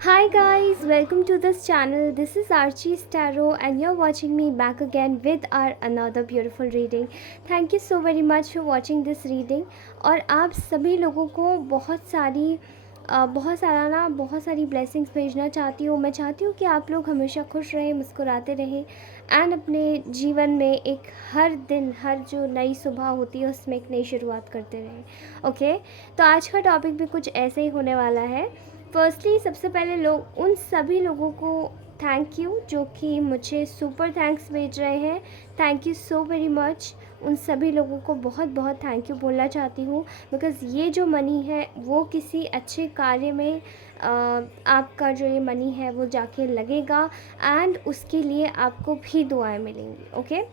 Hi guys, welcome to this channel. This is Archie Starro and you're watching me back again with our another beautiful reading. Thank you so very much for watching this reading. और आप सभी लोगों को बहुत सारी blessings भेजना चाहती हूँ। मैं चाहती हूँ कि आप लोग हमेशा खुश रहें, मुस्कुराते रहें एंड अपने जीवन में एक हर दिन हर जो नई सुबह होती है उसमें एक नई शुरुआत करते रहें। ओके, तो आज का टॉपिक भी कुछ ऐसे ही होने वाला है। फर्स्टली सबसे पहले लोग उन सभी लोगों को थैंक यू जो कि मुझे सुपर थैंक्स भेज रहे हैं। Thank you so very much. उन सभी लोगों को बहुत बहुत थैंक यू बोलना चाहती हूँ बिकॉज़ ये जो मनी है वो किसी अच्छे कार्य में आपका जो ये मनी है वो जाके लगेगा एंड उसके लिए आपको भी दुआएं मिलेंगी। ओके,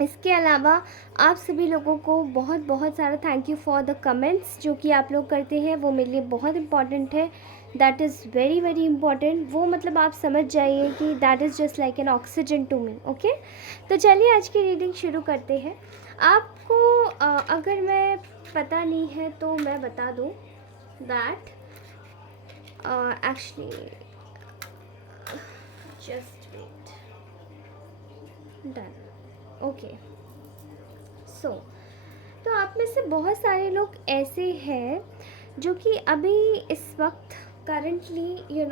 इसके अलावा आप सभी लोगों को बहुत बहुत सारा thank you for the comments जो कि आप लोग करते हैं, वो मेरे लिए बहुत इंपॉर्टेंट है। That is very very important. वो मतलब आप समझ जाइए कि that is just like an oxygen to me. Okay, तो चलिए आज की रीडिंग शुरू करते हैं। आपको अगर मैं पता नहीं है तो मैं बता दूँ that actually just wait done. Okay, so तो आप में से बहुत सारे लोग ऐसे हैं जो कि अभी इस वक्त करंटली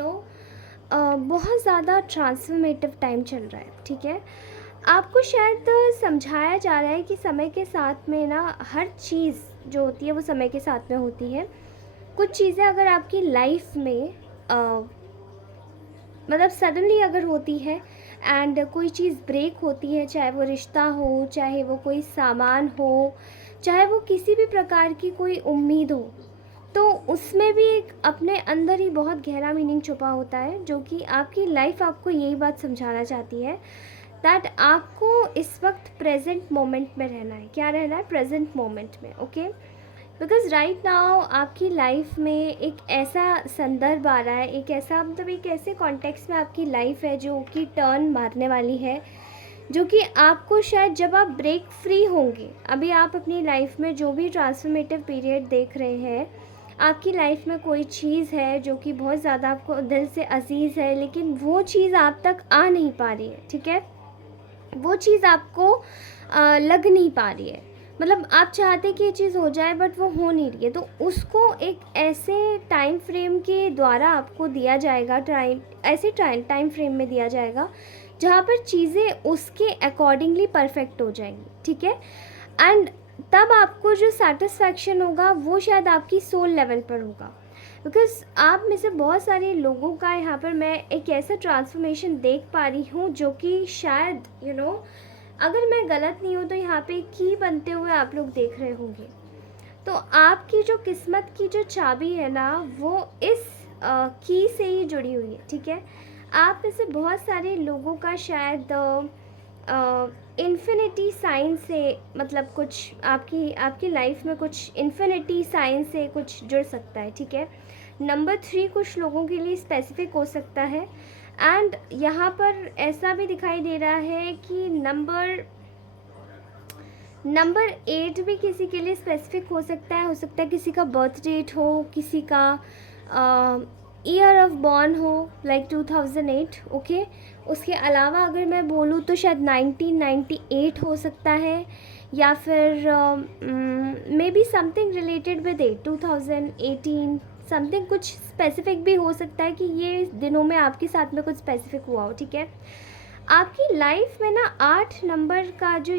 बहुत ज़्यादा ट्रांसफॉर्मेटिव टाइम चल रहा है। ठीक है, आपको शायद समझाया जा रहा है कि समय के साथ में ना हर चीज़ जो होती है वो समय के साथ में होती है। कुछ चीज़ें अगर आपकी लाइफ में मतलब सडनली अगर होती है एंड कोई चीज़ ब्रेक होती है, चाहे वो रिश्ता हो, चाहे वो कोई सामान हो, चाहे वो किसी भी प्रकार की कोई उम्मीद हो, तो उसमें भी एक अपने अंदर ही बहुत गहरा मीनिंग छुपा होता है जो कि आपकी लाइफ आपको यही बात समझाना चाहती है दैट आपको इस वक्त प्रेजेंट मोमेंट में रहना है। क्या रहना है? प्रेजेंट मोमेंट में। ओके, बिकॉज़ राइट नाउ आपकी लाइफ में एक ऐसा संदर्भ आ रहा है, एक ऐसा मतलब एक ऐसे कॉन्टेक्स्ट में आपकी लाइफ है जो कि टर्न मारने वाली है, जो कि आपको शायद जब आप ब्रेक फ्री होंगे, अभी आप अपनी लाइफ में जो भी ट्रांसफॉर्मेटिव पीरियड देख रहे हैं, आपकी लाइफ में कोई चीज़ है जो कि बहुत ज़्यादा आपको दिल से अजीज़ है लेकिन वो चीज़ आप तक आ नहीं पा रही है। ठीक है, वो चीज़ आपको लग नहीं पा रही है, मतलब आप चाहते कि ये चीज़ हो जाए बट वो हो नहीं रही है, तो उसको एक ऐसे टाइम फ्रेम के द्वारा आपको दिया जाएगा, ऐसे टाइम फ्रेम में दिया जाएगा जहाँ पर चीज़ें उसके अकॉर्डिंगली परफेक्ट हो जाएंगी। ठीक है, एंड तब आपको जो सेटिस्फैक्शन होगा वो शायद आपकी सोल लेवल पर होगा। बिकॉज़ आप में से बहुत सारे लोगों का यहाँ पर मैं एक ऐसा ट्रांसफॉर्मेशन देख पा रही हूँ जो कि शायद अगर मैं गलत नहीं हूँ तो यहाँ पे की बनते हुए आप लोग देख रहे होंगे। तो आपकी जो किस्मत की जो चाबी है ना वो इस की से ही जुड़ी हुई है। ठीक है, आप में से बहुत सारे लोगों का शायद इन्फिनिटी साइन से मतलब कुछ आपकी आपकी लाइफ में कुछ इन्फिनिटी साइन से कुछ जुड़ सकता है। ठीक है, नंबर 3 कुछ लोगों के लिए स्पेसिफिक हो सकता है एंड यहाँ पर ऐसा भी दिखाई दे रहा है कि नंबर 8 भी किसी के लिए स्पेसिफिक हो सकता है किसी का बर्थ डेट हो, किसी का ईयर ऑफ बॉर्न हो लाइक 2008। ओके, उसके अलावा अगर मैं बोलूँ तो शायद 1998 हो सकता है या फिर may be something related with 2018 something, कुछ स्पेसिफिक भी हो सकता है कि ये दिनों में आपके साथ में कुछ स्पेसिफिक हुआ हो। ठीक है, आपकी लाइफ में ना 8 नंबर का जो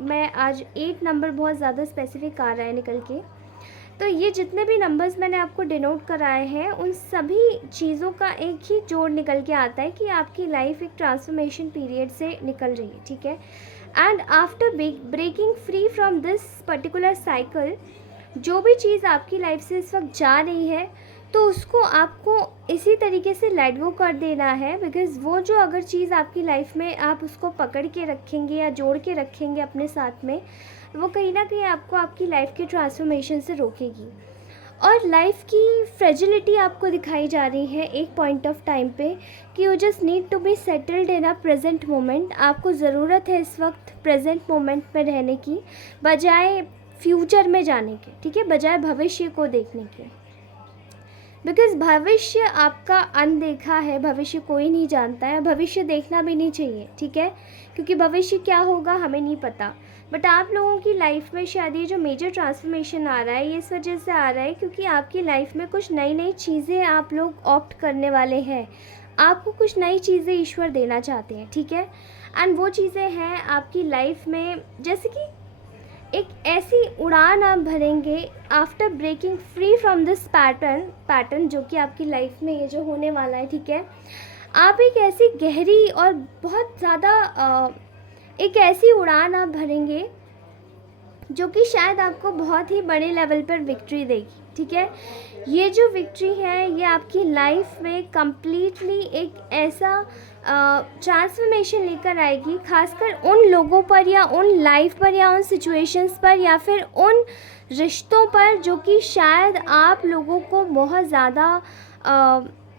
मैं आज 8 नंबर बहुत ज़्यादा स्पेसिफिक आ रहा है निकल के, तो ये जितने भी नंबर्स मैंने आपको डिनोट कराए हैं उन सभी चीज़ों का एक ही जोड़ निकल के आता है कि आपकी लाइफ एक ट्रांसफॉर्मेशन पीरियड से निकल रही है। ठीक है, and after breaking free from this particular cycle, जो भी चीज़ आपकी लाइफ से इस वक्त जा रही है तो उसको आपको इसी तरीके से लेट गो कर देना है। बिकॉज़ वो जो अगर चीज़ आपकी लाइफ में आप उसको पकड़ के रखेंगे या जोड़ के रखेंगे अपने साथ में, वो कहीं ना कहीं आपको आपकी लाइफ के ट्रांसफॉर्मेशन से रोकेगी। और लाइफ की फ्रेजिलिटी आपको दिखाई जा रही है एक पॉइंट ऑफ टाइम पे कि you just need to be settled in a present moment. आपको ज़रूरत है इस वक्त प्रेजेंट मोमेंट में रहने की बजाय फ्यूचर में जाने के। ठीक है, बजाय भविष्य को देखने के। बिकॉज़ भविष्य आपका अनदेखा है, भविष्य कोई नहीं जानता है, भविष्य देखना भी नहीं चाहिए, ठीक है? क्योंकि भविष्य क्या होगा हमें नहीं पता। बट आप लोगों की लाइफ में शायद ये जो मेजर ट्रांसफॉर्मेशन आ रहा है, ये इस वजह से आ रहा है क्योंकि आपकी लाइफ में कुछ नई-नई चीज़ें आप लोग ऑप्ट करने वाले हैं। आपको कुछ नई चीज़ें ईश्वर देना चाहते हैं, ठीक है? एंड वो चीज़ें हैं आपकी लाइफ में, जैसे कि एक ऐसी उड़ान आप भरेंगे after breaking free from this pattern जो कि आपकी लाइफ में ये जो होने वाला है, ठीक है? आप एक ऐसी गहरी और बहुत ज़्यादा एक ऐसी उड़ान आप भरेंगे जो कि शायद आपको बहुत ही बड़े लेवल पर विक्ट्री देगी, ठीक है? ये जो विक्ट्री है ये आपकी लाइफ में कम्प्लीटली एक ऐसा ट्रांसफॉर्मेशन लेकर आएगी, खासकर उन लोगों पर या उन लाइफ पर या उन सिचुएशंस पर या फिर उन रिश्तों पर जो कि शायद आप लोगों को बहुत ज़्यादा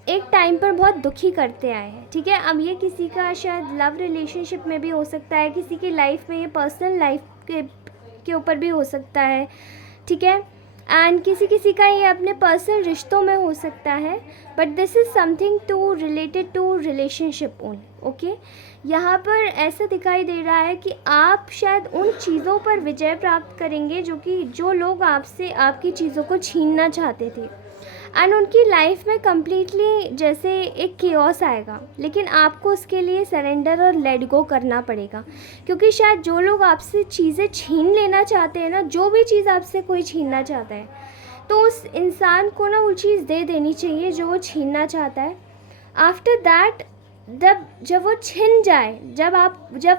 एक टाइम पर बहुत दुखी करते आए हैं, ठीक है? अब ये किसी का शायद लव रिलेशनशिप में भी हो सकता है, किसी की लाइफ में ये पर्सनल लाइफ के ऊपर भी हो सकता है, ठीक है? एंड किसी का ये अपने पर्सनल रिश्तों में हो सकता है, but this is something to related to relationship only, okay? यहाँ पर ऐसा दिखाई दे रहा है कि आप शायद उन चीज़ों पर विजय प्राप्त करेंगे जो लोग आपसे आपकी चीज़ों को छीनना चाहते थे, एंड उनकी लाइफ में कम्प्लीटली जैसे एक केओस आएगा, लेकिन आपको उसके लिए सरेंडर और लेट गो करना पड़ेगा, क्योंकि शायद जो लोग आपसे चीज़ें छीन लेना चाहते हैं ना, जो भी चीज़ आपसे कोई छीनना चाहता है, तो उस इंसान को ना वो चीज़ दे देनी चाहिए जो वो छीनना चाहता है। आफ्टर दैट जब वो छिन जाए, जब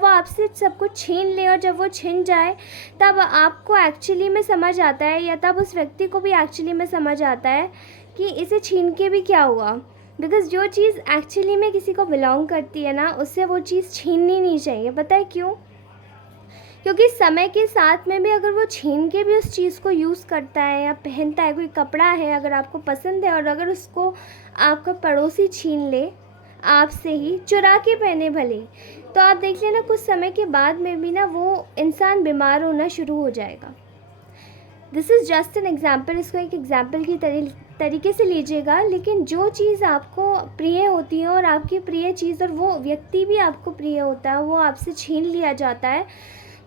वो आपसे सब कुछ छीन ले और जब वो छिन जाए, तब आपको एक्चुअली में समझ आता है, या तब उस व्यक्ति को भी एक्चुअली में समझ आता है कि इसे छीन के भी क्या हुआ। बिकॉज़ जो चीज़ एक्चुअली में किसी को बिलोंग करती है ना, उससे वो चीज़ छीननी नहीं चाहिए। पता है क्यों? क्योंकि समय के साथ में भी अगर वो छीन के भी उस चीज़ को यूज़ करता है या पहनता है, कोई कपड़ा है अगर आपको पसंद है और अगर उसको आपका पड़ोसी छीन ले आपसे ही, चुरा के पहने भले, तो आप देख लेना कुछ समय के बाद में भी ना वो इंसान बीमार होना शुरू हो जाएगा। This is just an example, इसको एक एग्ज़ाम्पल की तरीके से लीजिएगा, लेकिन जो चीज़ आपको प्रिय होती है और आपकी प्रिय चीज़ और वो व्यक्ति भी आपको प्रिय होता है, वो आपसे छीन लिया जाता है,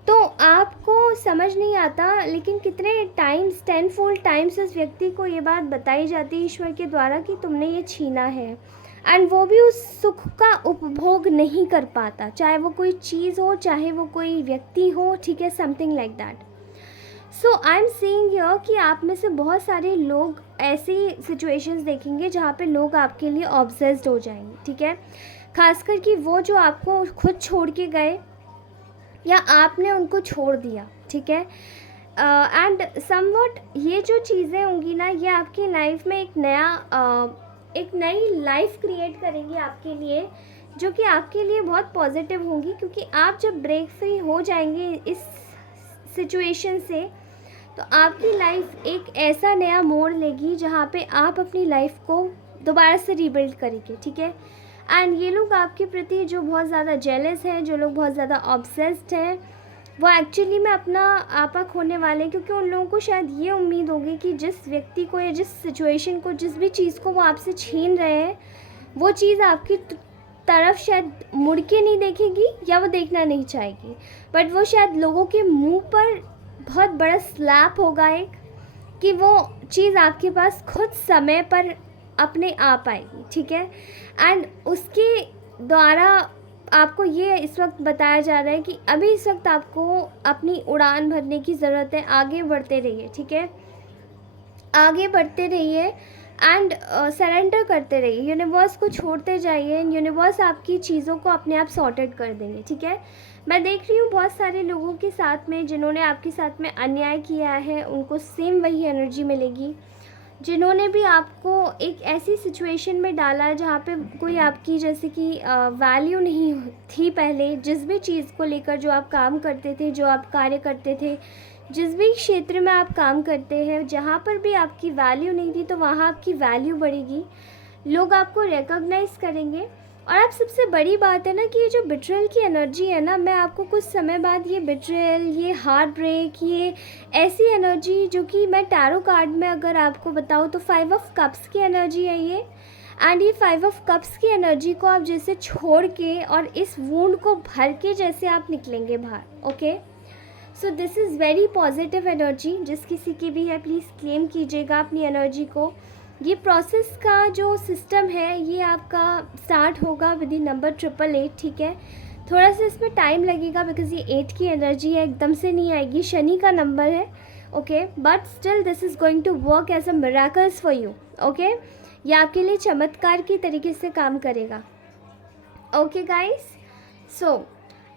तो आपको समझ नहीं आता, लेकिन कितने टाइम्स, 10-fold टाइम्स उस व्यक्ति को ये बात बताई जाती है ईश्वर के द्वारा कि तुमने ये छीना है, एंड वो भी उस सुख का उपभोग नहीं कर पाता, चाहे वो कोई चीज़ हो, चाहे वो कोई व्यक्ति हो, ठीक है? Something like that. So I am seeing here कि आप में से बहुत सारे लोग ऐसी सिचुएशंस देखेंगे जहाँ पे लोग आपके लिए ऑब्सेस्ड हो जाएंगे, ठीक है? खासकर कि वो जो आपको खुद छोड़ के गए या आपने उनको छोड़ दिया, ठीक है? एंड समवट ये जो चीज़ें होंगी ना, ये आपकी लाइफ में एक नई लाइफ क्रिएट करेंगी आपके लिए, जो कि आपके लिए बहुत पॉजिटिव होंगी, क्योंकि आप जब ब्रेक फ्री हो जाएंगे इस सिचुएशन से, तो आपकी लाइफ एक ऐसा नया मोड़ लेगी जहाँ पे आप अपनी लाइफ को दोबारा से रीबिल्ड करेंगे, ठीक है? एंड ये लोग आपके प्रति जो बहुत ज़्यादा जेलस हैं, जो लोग बहुत ज़्यादा ऑब्सेस्ड हैं, वो एक्चुअली में अपना आपा खोने वाले हैं, क्योंकि उन लोगों को शायद ये उम्मीद होगी कि जिस व्यक्ति को या जिस सिचुएशन को, जिस भी चीज़ को वो आपसे छीन रहे हैं, वो चीज़ आपकी तरफ शायद मुड़ के नहीं देखेगी या वो देखना नहीं चाहेगी, बट वो शायद लोगों के मुंह पर बहुत बड़ा स्लैप होगा एक, कि वो चीज़ आपके पास खुद समय पर अपने आप आएगी, ठीक है? एंड उसके द्वारा आपको ये इस वक्त बताया जा रहा है कि अभी इस वक्त आपको अपनी उड़ान भरने की ज़रूरत है, आगे बढ़ते रहिए, ठीक है? आगे बढ़ते रहिए एंड सरेंडर करते रहिए, यूनिवर्स को छोड़ते जाइए, यूनिवर्स आपकी चीज़ों को अपने आप सॉर्टेड कर देंगे, ठीक है? मैं देख रही हूँ बहुत सारे लोगों के साथ में जिन्होंने आपके साथ में अन्याय किया है, उनको सेम वही एनर्जी मिलेगी। जिन्होंने भी आपको एक ऐसी सिचुएशन में डाला जहाँ पे कोई आपकी जैसे कि वैल्यू नहीं थी पहले, जिस भी चीज़ को लेकर जो आप काम करते थे, जो आप कार्य करते थे, जिस भी क्षेत्र में आप काम करते हैं, जहाँ पर भी आपकी वैल्यू नहीं थी, तो वहाँ आपकी वैल्यू बढ़ेगी, लोग आपको रिकॉग्नाइज़ करेंगे और आप सबसे बड़ी बात है ना कि ये जो बिट्रेयल की एनर्जी है ना, मैं आपको कुछ समय बाद ये बिट्रेयल, ये हार्ट ब्रेक, ये ऐसी एनर्जी जो कि मैं टैरो कार्ड में अगर आपको बताऊँ तो 5 ऑफ कप्स की एनर्जी है ये। एंड ये 5 ऑफ कप्स की एनर्जी को आप जैसे छोड़ के और इस वूंड को भर के जैसे आप निकलेंगे बाहर। Okay, so this is very positive energy. जिस किसी की भी है प्लीज़ क्लेम कीजिएगा अपनी एनर्जी को। ये प्रोसेस का जो सिस्टम है ये आपका स्टार्ट होगा विद इन नंबर 888, ठीक है। थोड़ा सा इसमें टाइम लगेगा बिकॉज ये 8 की एनर्जी है, एकदम से नहीं आएगी, शनि का नंबर है। Okay, but still this is going to work as a miracles for you. Okay, ये आपके लिए चमत्कार की तरीके से काम करेगा। Okay guys, so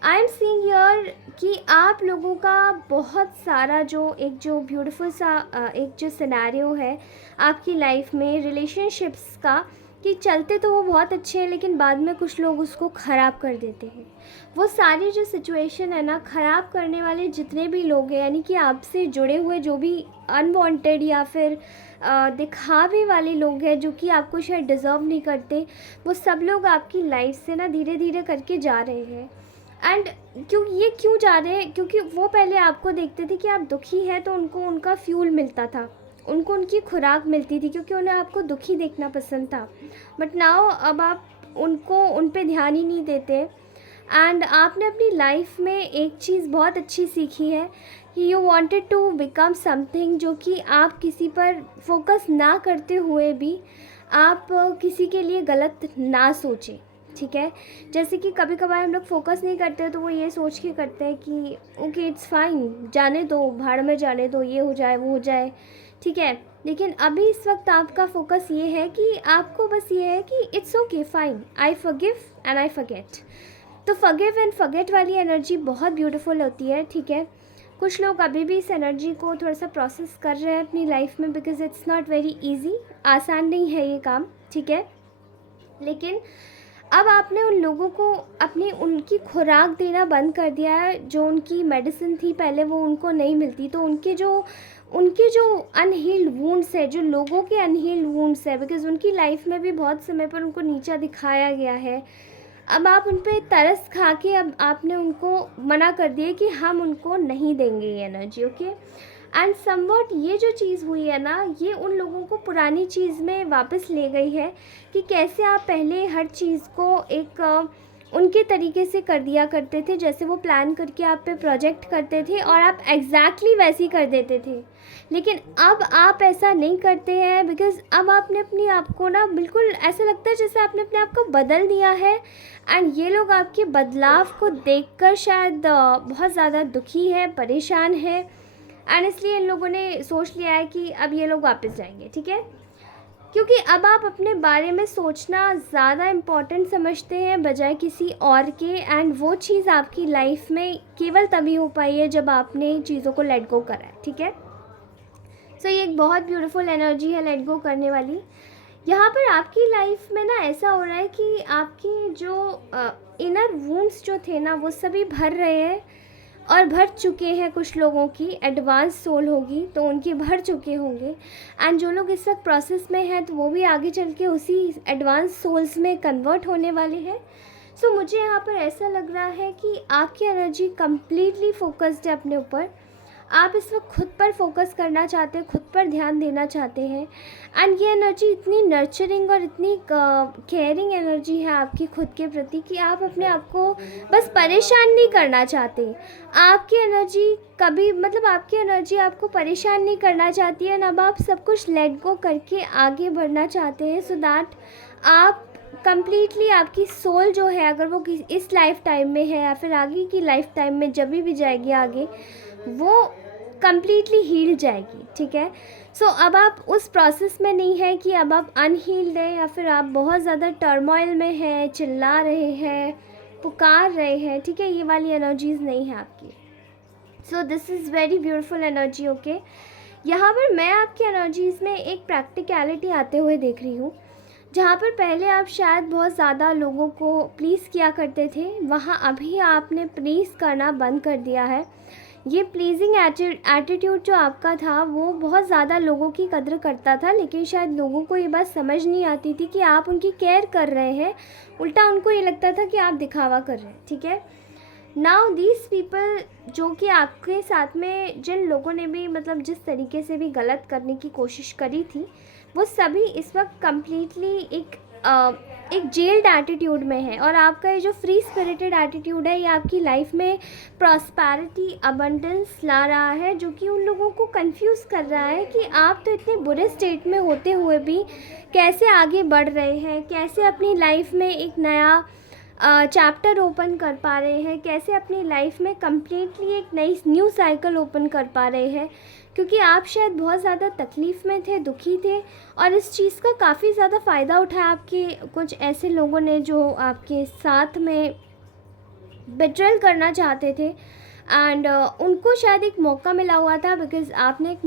I am seeing here कि आप लोगों का बहुत सारा जो ब्यूटीफुल सा एक जो सिनेरियो है आपकी लाइफ में रिलेशनशिप्स का, कि चलते तो वो बहुत अच्छे हैं लेकिन बाद में कुछ लोग उसको ख़राब कर देते हैं। वो सारी जो सिचुएशन है ना, ख़राब करने वाले जितने भी लोग हैं, यानी कि आपसे जुड़े हुए जो भी अनवांटेड या फिर दिखावे वाले लोग हैं जो कि आपको शायद डिज़र्व नहीं करते, वो सब लोग आपकी लाइफ से ना धीरे धीरे करके जा रहे हैं। एंड क्यों जा रहे हैं? क्योंकि वो पहले आपको देखते थे कि आप दुखी हैं तो उनको उनका फ्यूल मिलता था, उनको उनकी खुराक मिलती थी, क्योंकि उन्हें आपको दुखी देखना पसंद था। बट नाउ अब आप उन पे ध्यान ही नहीं देते। एंड आपने अपनी लाइफ में एक चीज़ बहुत अच्छी सीखी है कि you wanted to become something, जो कि आप किसी पर फोकस ना करते हुए भी आप किसी के लिए गलत ना सोचें, ठीक है। जैसे कि कभी कभार हम लोग फोकस नहीं करते तो वो ये सोच के करते हैं कि ओके इट्स फाइन, जाने दो, भाड़ में जाने दो, ये हो जाए वो हो जाए, ठीक है। लेकिन अभी इस वक्त आपका फोकस ये है कि आपको बस ये है कि it's okay fine, I forgive and I forget. तो फॉरगिव एंड फॉरगेट वाली एनर्जी बहुत ब्यूटीफुल होती है, ठीक है। कुछ लोग अभी भी इस एनर्जी को थोड़ा सा प्रोसेस कर रहे हैं अपनी लाइफ में, because it's not very easy, आसान नहीं है ये काम, ठीक है। लेकिन अब आपने उन लोगों को अपनी उनकी खुराक देना बंद कर दिया है, जो उनकी मेडिसिन थी पहले वो उनको नहीं मिलती, तो उनके जो अनहील्ड वुंड्स है, जो लोगों के अनहील्ड वुंड्स है, बिकॉज उनकी लाइफ में भी बहुत समय पर उनको नीचा दिखाया गया है। अब आप उन पे तरस खा के अब आपने उनको मना कर दिया कि हम उनको नहीं देंगे ये एनर्जी। ओके, एंड समवॉट ये जो चीज़ हुई है ना, ये उन लोगों को पुरानी चीज़ में वापस ले गई है कि कैसे आप पहले हर चीज़ को एक उनके तरीके से कर दिया करते थे, जैसे वो प्लान करके आप पे प्रोजेक्ट करते थे और आप एग्जैक्टली वैसे ही कर देते थे। लेकिन अब आप ऐसा नहीं करते हैं, बिकॉज़ अब आपने अपनी आप को ना बिल्कुल ऐसा लगता है जैसे आपने अपने आप को बदल दिया है। एंड ये लोग आपके बदलाव को देखकर शायद बहुत ज़्यादा दुखी है, परेशान है, एंड इसलिए इन लोगों ने सोच लिया है कि अब ये लोग वापस जाएंगे, ठीक है। क्योंकि अब आप अपने बारे में सोचना ज़्यादा इम्पॉर्टेंट समझते हैं बजाय किसी और के, एंड वो चीज़ आपकी लाइफ में केवल तभी हो पाई है जब आपने चीज़ों को लेट गो करा है, ठीक है। सो ये एक बहुत ब्यूटीफुल एनर्जी है लेट गो करने वाली। यहाँ पर आपकी लाइफ में ना ऐसा हो रहा है कि आपके जो इनर वुंड्स जो थे ना वो सभी भर रहे हैं और भर चुके हैं। कुछ लोगों की एडवांस सोल होगी तो उनके भर चुके होंगे, एंड जो लोग इस वक्त प्रोसेस में हैं तो वो भी आगे चल के उसी एडवांस सोल्स में कन्वर्ट होने वाले हैं। सो मुझे यहाँ पर ऐसा लग रहा है कि आपकी एनर्जी कम्प्लीटली फोकस्ड है अपने ऊपर। आप इस वक्त खुद पर फोकस करना चाहते हैं, खुद पर ध्यान देना चाहते हैं, एंड ये एनर्जी इतनी नर्चरिंग और इतनी केयरिंग एनर्जी है आपकी खुद के प्रति कि आप अपने आप को बस परेशान नहीं करना चाहते। आपकी एनर्जी कभी आपकी एनर्जी आपको परेशान नहीं करना चाहती है, अब आप सब कुछ लेट गो करके आगे बढ़ना चाहते हैं, सो दैट आप कम्प्लीटली आपकी सोल जो है, अगर वो इस लाइफ टाइम में है या फिर आगे की लाइफ टाइम में जब भी जाएगी आगे, वो कम्प्लीटली हील जाएगी, ठीक है। सो अब आप उस प्रोसेस में नहीं है कि अब आप अनहील्ड हैं या फिर आप बहुत ज़्यादा टर्मोइल में हैं, चिल्ला रहे हैं, पुकार रहे हैं, ठीक है। ये वाली एनर्जीज़ नहीं है आपकी। So this is very beautiful energy. Okay, यहाँ पर मैं आपकी एनर्जीज़ में एक प्रैक्टिकलिटी आते हुए देख रही हूँ। जहाँ पर पहले आप शायद बहुत ज़्यादा लोगों को प्लीज़ किया करते थे, वहाँ अभी आपने प्लीज़ करना बंद कर दिया है। ये प्लीज़िंग एटीट्यूड जो आपका था वो बहुत ज़्यादा लोगों की कदर करता था, लेकिन शायद लोगों को ये बात समझ नहीं आती थी कि आप उनकी केयर कर रहे हैं, उल्टा उनको ये लगता था कि आप दिखावा कर रहे हैं, ठीक है। नाउ दीज पीपल, जो कि आपके साथ में जिन लोगों ने भी मतलब जिस तरीके से भी गलत करने की कोशिश करी थी, वो सभी इस वक्त कम्प्लीटली एक जेल्ड एटीट्यूड में है। और आपका ये जो फ्री स्पिरिटेड एटीट्यूड है, ये आपकी लाइफ में प्रॉस्पैरिटी, अबंडेंस ला रहा है, जो कि उन लोगों को कंफ्यूज कर रहा है कि आप तो इतने बुरे स्टेट में होते हुए भी कैसे आगे बढ़ रहे हैं, कैसे अपनी लाइफ में एक नया चैप्टर ओपन कर पा रहे हैं, कैसे अपनी लाइफ में कम्प्लीटली एक नई न्यू साइकिल ओपन कर पा रहे हैं, क्योंकि आप शायद बहुत ज़्यादा तकलीफ़ में थे, दुखी थे, और इस चीज़ का काफ़ी ज़्यादा फ़ायदा उठाया आपके कुछ ऐसे लोगों ने जो आपके साथ में बिट्रेल करना चाहते थे। एंड उनको शायद एक मौका मिला हुआ था, बिकॉज़ आपने एक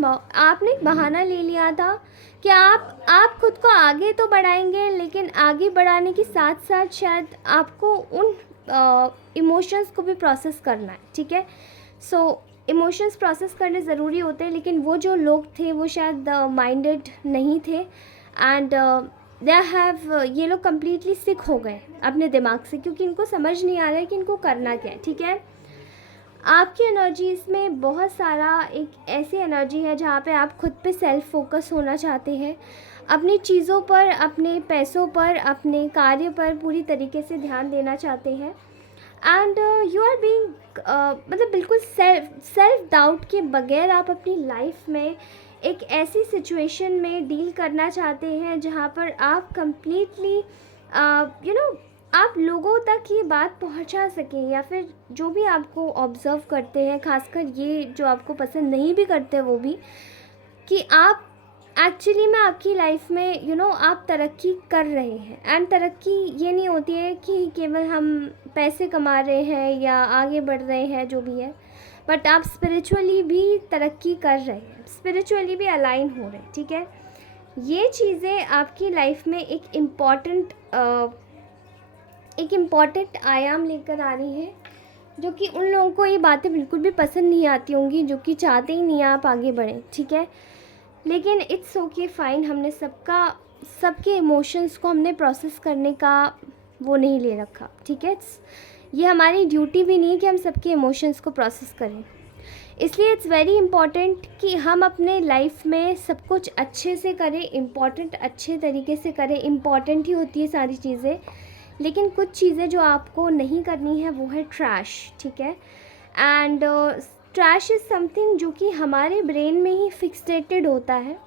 बहाना ले लिया था कि आप खुद को आगे तो बढ़ाएंगे, लेकिन आगे बढ़ाने के साथ साथ शायद आपको उन इमोशंस को भी प्रोसेस करना है, ठीक है। सो इमोशंस प्रोसेस करने ज़रूरी होते हैं, लेकिन वो जो लोग थे वो शायद माइंडेड नहीं थे, एंड ये लोग कम्प्लीटली सिक हो गए अपने दिमाग से, क्योंकि इनको समझ नहीं आ रहा है कि इनको करना क्या है, ठीक है। आपकी एनर्जीज़ में बहुत सारा एक ऐसी एनर्जी है जहाँ पे आप खुद पे सेल्फ फोकस होना चाहते हैं, अपनी चीज़ों पर, अपने पैसों पर, अपने कार्य पर पूरी तरीके से ध्यान देना चाहते हैं। एंड यू आर बीइंग मतलब बिल्कुल सेल्फ डाउट के बगैर आप अपनी लाइफ में एक ऐसी सिचुएशन में डील करना चाहते हैं जहाँ पर आप कंप्लीटली आप लोगों तक ये बात पहुंचा सकें, या फिर जो भी आपको ऑब्ज़र्व करते हैं, खासकर ये जो आपको पसंद नहीं भी करते वो भी, कि आप एक्चुअली में आपकी लाइफ में आप तरक्की कर रहे हैं। एंड तरक्की ये नहीं होती है कि केवल हम पैसे कमा रहे हैं या आगे बढ़ रहे हैं, जो भी है, बट आप स्पिरिचुअली भी तरक्की कर रहे हैं, स्पिरिचुअली भी अलाइन हो रहे हैं, ठीक है। ये चीज़ें आपकी लाइफ में एक इम्पॉर्टेंट आयाम लेकर आ रही है, जो कि उन लोगों को ये बातें बिल्कुल भी पसंद नहीं आती होंगी, जो कि चाहते ही नहीं आप आगे बढ़ें, ठीक है। लेकिन इट्स ओके, फाइन, हमने सबके इमोशंस को हमने प्रोसेस करने का वो नहीं ले रखा, ठीक है। ये हमारी ड्यूटी भी नहीं है कि हम सबके इमोशंस को प्रोसेस करें, इसलिए इट्स वेरी इम्पॉर्टेंट कि हम अपने लाइफ में सब कुछ अच्छे से करें, इम्पॉर्टेंट अच्छे तरीके से करें। इम्पॉर्टेंट ही होती है सारी चीज़ें, लेकिन कुछ चीज़ें जो आपको नहीं करनी है वो है ट्रैश, ठीक है। एंड ट्रैश इज़ समथिंग जो कि हमारे ब्रेन में ही फिक्सेटेड होता है।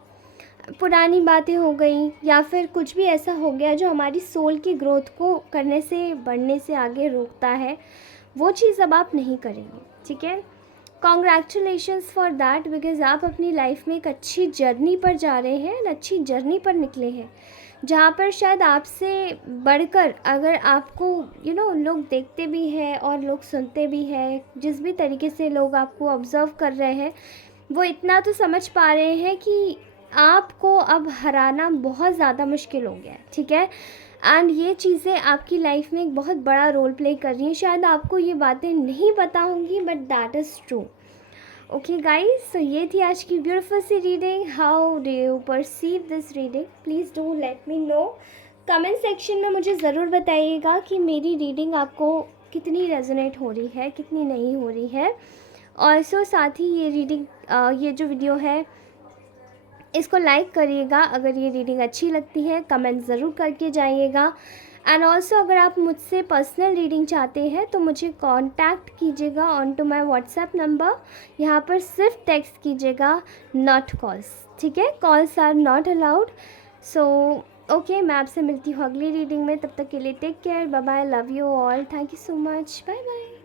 पुरानी बातें हो गई या फिर कुछ भी ऐसा हो गया जो हमारी सोल की ग्रोथ को करने से, बढ़ने से आगे रोकता है, वो चीज़ अब आप नहीं करेंगे, ठीक है। कॉन्ग्रेचुलेशंस फॉर दैट, बिकॉज़ आप अपनी लाइफ में एक अच्छी जर्नी पर जा रहे हैं, अच्छी जर्नी पर निकले हैं, जहाँ पर शायद आपसे बढ़कर अगर आपको लोग देखते भी हैं और लोग सुनते भी हैं, जिस भी तरीके से लोग आपको ऑब्ज़र्व कर रहे हैं, वो इतना तो समझ पा रहे हैं कि आपको अब हराना बहुत ज़्यादा मुश्किल हो गया है, ठीक है। एंड ये चीज़ें आपकी लाइफ में एक बहुत बड़ा रोल प्ले कर रही हैं। शायद आपको ये बातें नहीं पता होंगी, but that is true. Okay guys, so ये थी आज की ब्यूटीफुल सी reading. How do you perceive this reading? Please do let me know. Comment section में मुझे ज़रूर बताइएगा कि मेरी रीडिंग आपको कितनी रेजोनेट हो रही है, कितनी नहीं हो रही है। और साथ ही ये रीडिंग, ये जो वीडियो है, इसको लाइक करिएगा अगर ये रीडिंग अच्छी लगती है, कमेंट ज़रूर करके जाइएगा। एंड ऑल्सो अगर आप मुझसे पर्सनल रीडिंग चाहते हैं तो मुझे कांटेक्ट कीजिएगा on to my WhatsApp number. यहाँ पर सिर्फ टेक्स्ट कीजिएगा, नॉट कॉल्स, ठीक है। Calls are not allowed. So okay, मैं आपसे मिलती हूँ अगली रीडिंग में। तब तक के लिए take care, bye bye, love you all, thank you so much, bye bye.